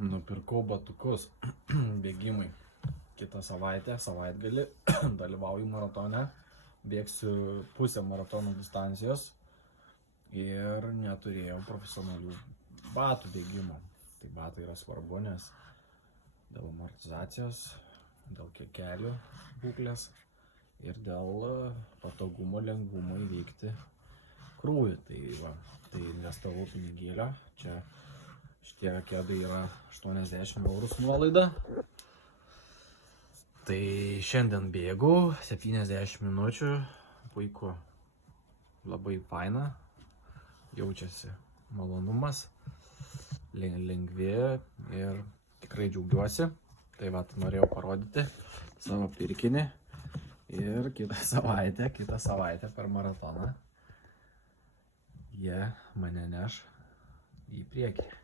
Nupirkau batukus bėgimui. Kitą savaitgalį dalyvauju maratone, bėgsiu pusę maratono distancijos ir neturėjau profesionalių batų bėgimo. Tai batai yra svarbu, nes dėl amortizacijos, dėl kelių būklės ir dėl patogumo, lengvumo įveikti krūvį. Tai investavau pinigėlio. Čia šitie kedai yra 80 eurų su nuolaida. Tai šiandien bėgau 70 minučių, puiku, labai faina, jaučiasi malonumas, lengvi ir tikrai džiaugiuosi. Tai norėjau parodyti savo pirkinį ir kitą savaitę per maratoną jie mane neš į priekį.